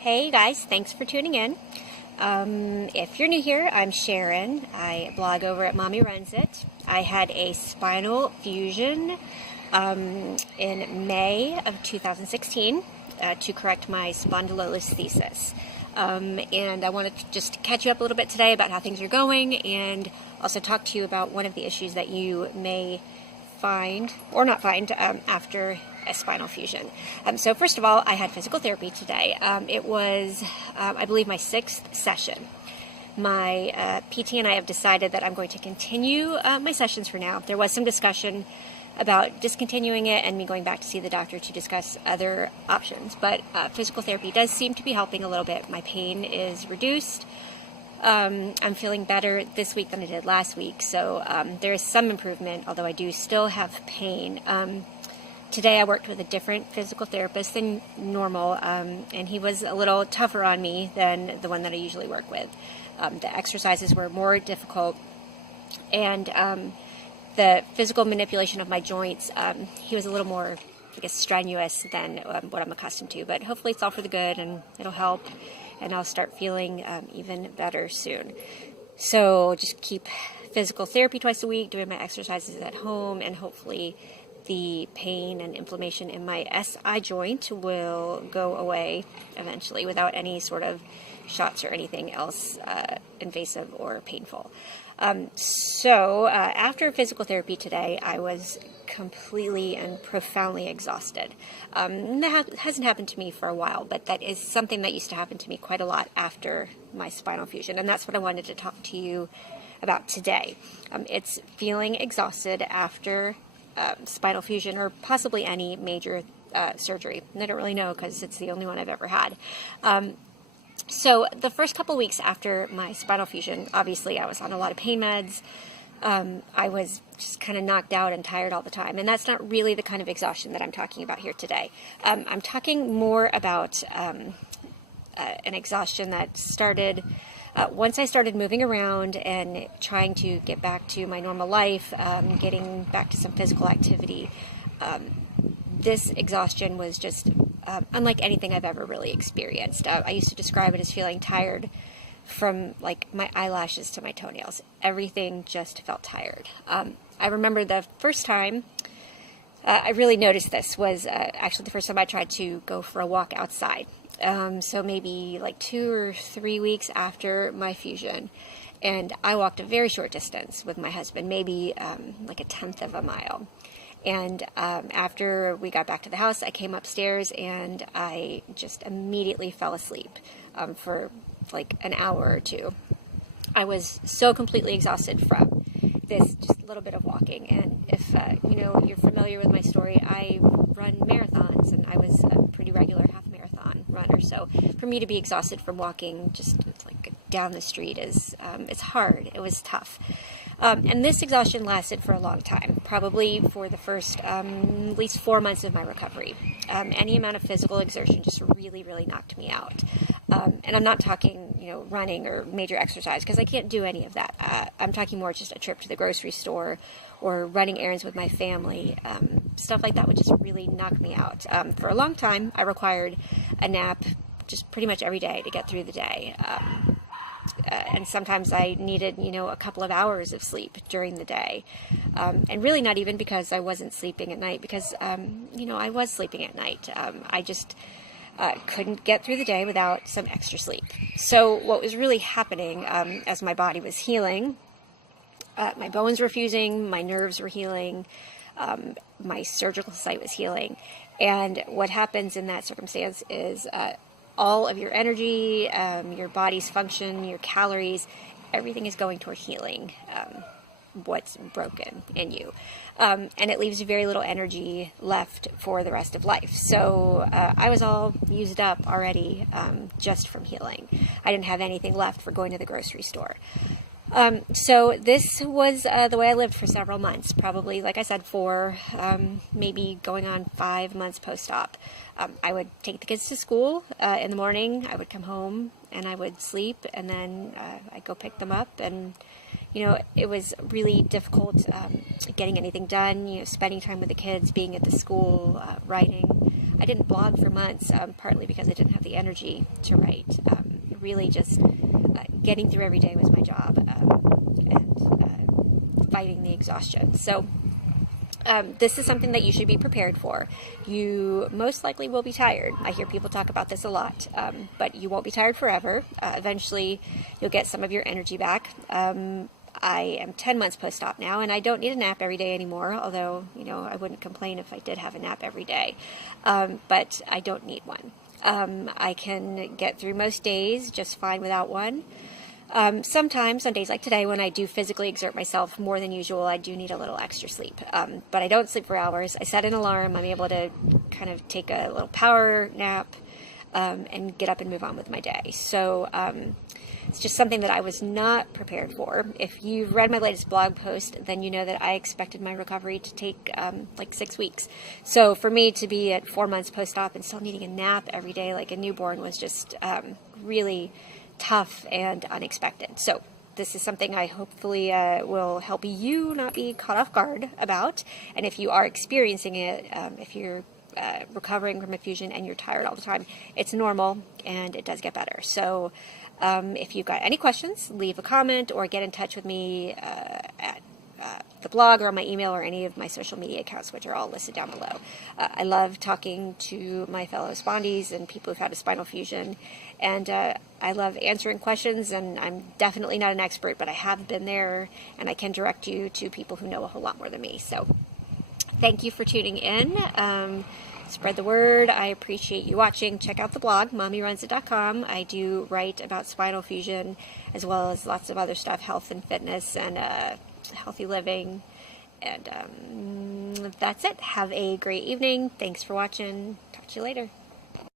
Hey you guys, thanks for tuning in. If you're new here, I'm Sharon. I blog over at Mommy Runs It. I had a spinal fusion in May of 2016 to correct my spondylolisthesis. And I wanted to just catch you up a little bit today about how things are going and also talk to you about one of the issues that you may find or not find after a spinal fusion. So first of all, I had physical therapy today. It was, I believe, my 6th session. My PT and I have decided that I'm going to continue my sessions for now. There was some discussion about discontinuing it and me going back to see the doctor to discuss other options, but physical therapy does seem to be helping a little bit. My pain is reduced. I'm feeling better this week than I did last week, so there is some improvement, although I do still have pain. Today I worked with a different physical therapist than normal, and he was a little tougher on me than the one that I usually work with. The exercises were more difficult, and the physical manipulation of my joints, he was a little more, I guess, strenuous than what I'm accustomed to, but hopefully it's all for the good and it'll help, and I'll start feeling even better soon. So just keep physical therapy twice a week, doing my exercises at home, and hopefully the pain and inflammation in my SI joint will go away eventually without any sort of shots or anything else invasive or painful. So after physical therapy today, I was completely and profoundly exhausted. That hasn't happened to me for a while, but that is something that used to happen to me quite a lot after my spinal fusion, and that's what I wanted to talk to you about today. It's feeling exhausted after spinal fusion or possibly any major surgery. And I don't really know because it's the only one I've ever had. So the first couple weeks after my spinal fusion, obviously I was on a lot of pain meds. I was just kind of knocked out and tired all the time. And that's not really the kind of exhaustion that I'm talking about here today. I'm talking more about an exhaustion that started once I started moving around and trying to get back to my normal life, getting back to some physical activity. This exhaustion was just unlike anything I've ever really experienced. I used to describe it as feeling tired from like my eyelashes to my toenails. Everything just felt tired. I remember the first time I really noticed this was actually the first time I tried to go for a walk outside. So maybe like 2 or 3 weeks after my fusion, and I walked a very short distance with my husband, maybe like a 1/10 of a mile. And after we got back to the house, I came upstairs and I just immediately fell asleep for like an hour or two. I was so completely exhausted from this just little bit of walking. And if you're familiar with my story, I run marathons, and I was a pretty regular half marathon runner. So for me to be exhausted from walking just like down the street is it's hard. It was tough. And this exhaustion lasted for a long time, probably for the first at least 4 months of my recovery. Any amount of physical exertion just really, really knocked me out. And I'm not talking, running or major exercise, because I can't do any of that. I'm talking more just a trip to the grocery store or running errands with my family. Stuff like that would just really knock me out. For a long time, I required a nap just pretty much every day to get through the day. And sometimes I needed, a couple of hours of sleep during the day. And really not even because I wasn't sleeping at night, because, I was sleeping at night. I just couldn't get through the day without some extra sleep. So what was really happening as my body was healing, my bones were fusing, my nerves were healing, my surgical site was healing. And what happens in that circumstance is all of your energy, your body's function, your calories, everything is going toward healing what's broken in you. And it leaves very little energy left for the rest of life. So I was all used up already just from healing. I didn't have anything left for going to the grocery store. So this was the way I lived for several months, probably, like I said, 4, maybe going on 5 months post-op. I would take the kids to school in the morning. I would come home and I would sleep, and then I'd go pick them up. And, it was really difficult getting anything done, spending time with the kids, being at the school, writing. I didn't blog for months, partly because I didn't have the energy to write. Really just getting through every day was my job, and fighting the exhaustion. So this is something that you should be prepared for. You most likely will be tired. I hear people talk about this a lot, but you won't be tired forever. Eventually, you'll get some of your energy back. I am 10 months post-op now, and I don't need a nap every day anymore, although, I wouldn't complain if I did have a nap every day, but I don't need one. I can get through most days just fine without one. Sometimes, on days like today, when I do physically exert myself more than usual, I do need a little extra sleep. But I don't sleep for hours. I set an alarm. I'm able to kind of take a little power nap and get up and move on with my day. So it's just something that I was not prepared for. If you've read my latest blog post, then you know that I expected my recovery to take like 6 weeks. So for me to be at 4 months post-op and still needing a nap every day like a newborn was just really tough and unexpected. So this is something I hopefully will help you not be caught off guard about. And if you are experiencing it, if you're recovering from a fusion and you're tired all the time, it's normal and it does get better. So if you've got any questions, leave a comment or get in touch with me at the blog or on my email or any of my social media accounts, which are all listed down below. I love talking to my fellow spondies and people who've had a spinal fusion, and I love answering questions, and I'm definitely not an expert, but I have been there, and I can direct you to people who know a whole lot more than me. So thank you for tuning in. Spread the word. I appreciate you watching. Check out the blog, mommyrunsit.com. I do write about spinal fusion as well as lots of other stuff, health and fitness and healthy living. And that's it. Have a great evening. Thanks for watching. Talk to you later.